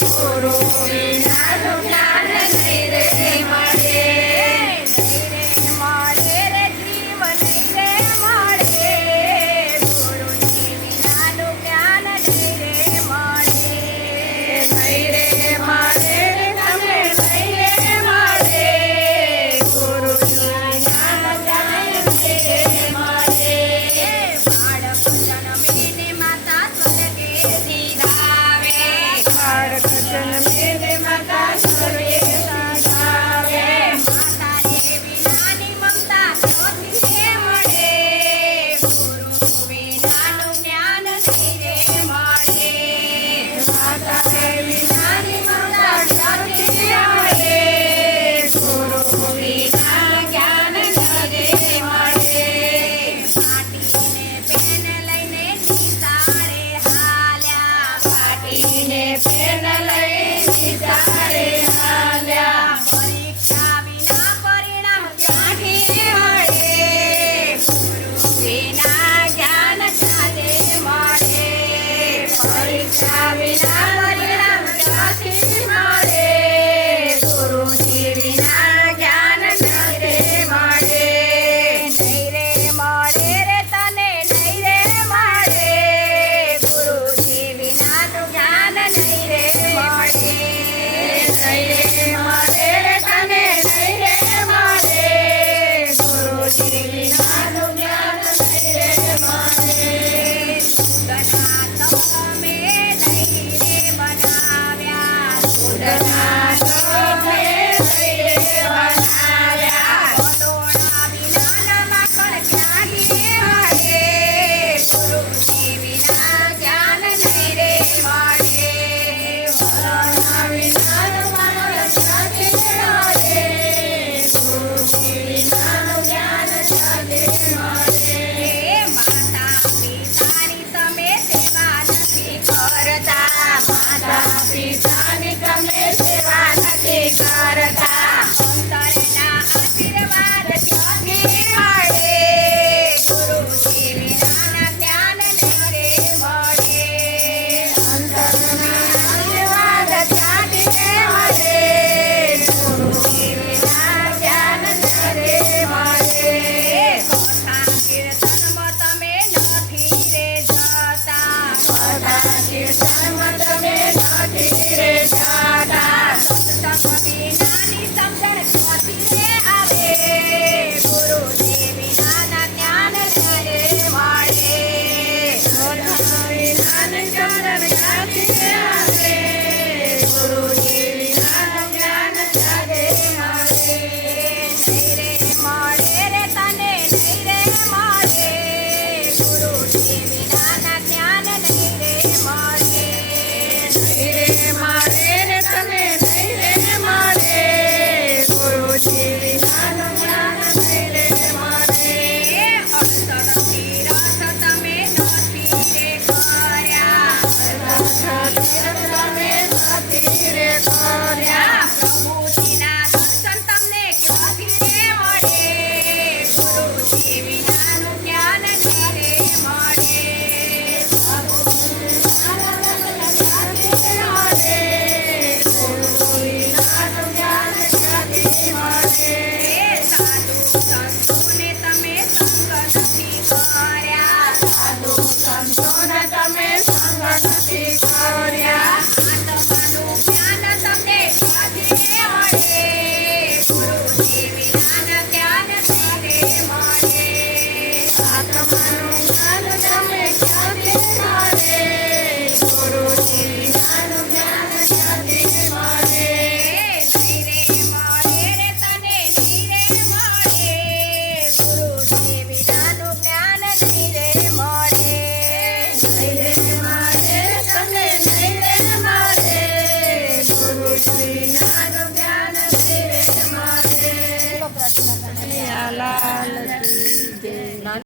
ગુરુ વિનાનું જ્ઞાન નહીં રે મળે. નહીં રે મળે રે જીવ નહીં રે મળે. ગુરુજી વિનાનું જ્ઞાન નહીં રે મળે. નહીં રે મળે રે તમે નહીં રે મળે. ગુરુજી વિનાનું જ્ઞાન નહીં રે મળે. બાળક જન્મીને માતા સ્વર્ગે સીધાવે. બાળક જન્મીને માતા સ્વર્ગે સીધાવે. માતા દેવી નાની મમતા ક્યાંથી મળે. ગુરુ વિનાનું જ્ઞાન નહીં રે મળે. માતા દેવી નાની મમતા ક્યાંથી મળે. ગુરુ વિના જ્ઞાન નહીં રે મળે. પાટીને પેન લઈને નિશાળે હાલ્યા. પાટીને પેન લઈ નિશાળે હાલ્યા. પરીક્ષા વિના પરિણામ ક્યાંથી મળે. ગુરુ વિના જ્ઞાન ક્યારે મળે. પરીક્ષા વિના પરિણામ ક્યાંથી મળે. ગુરુજી વિના જ્ઞાન ક્યારે મળે. નહીં રે મળે રે તને નહીં રે મળે. ગુરુજી વિનાનું જ્ઞાન નહીં રે મળે. નહીં રે મળે રે તને નહીં રે મળે. ગુરુજી વિનાનું જ્ઞાન નહીં રે મળે. સુધના તમે નહીં રે બનાવ્યા. સુધના તમે નહીં રે બનાવ્યા. કલોડા વિનાના માખણ ક્યાંથી મળે. ગુરુજી વિના જ્ઞાન નહીં રે મળે. કલોડા વિનાના માખણ ક્યાંથી મળે. ગુરુજી વિનાનું જ્ઞાન ક્યાંથી મળે. માતા પિતાની તમે સેવા નથી કરતા. માતા પિતાની તમે સેવા નથી કરતા. અંતરના આશીર્વાદ ક્યાંથી મળે. ગુરુજી વિનાના જ્ઞાન નહીં રે મળે. અંતરના આશીર્વાદ ક્યાંથી મળે. ગુરુજી વિના જ્ઞાન નહીં રે મળે. કથા કીર્તનમાં તમે નથી રે જતા. કથા કીર્તનમાં તમે નથી રે જતા. સત્સંગ વિનાની સમજણ ક્યાંથી રે આવે. ગુરુજી વિનાના જ્ઞાન નહીં રે મળે. કથા વિનાની સમજણ ક્યાંથી રે આવે. ગુરુજી વિનાનું જ્ઞાન ક્યારે મળે. નહીં રે મળે રે તને નહીં રે મળે. ગુરુજી વિનાના જ્ઞાન નહીં રે મળે. નહીં રે મળે રે તને નહીં રે મળે. ગુરુજી વિનાનું જ્ઞાન નહીં રે મળે. અસરથી રસ તમે નથી રે કર્યા. અસરથી રસ તમે નથી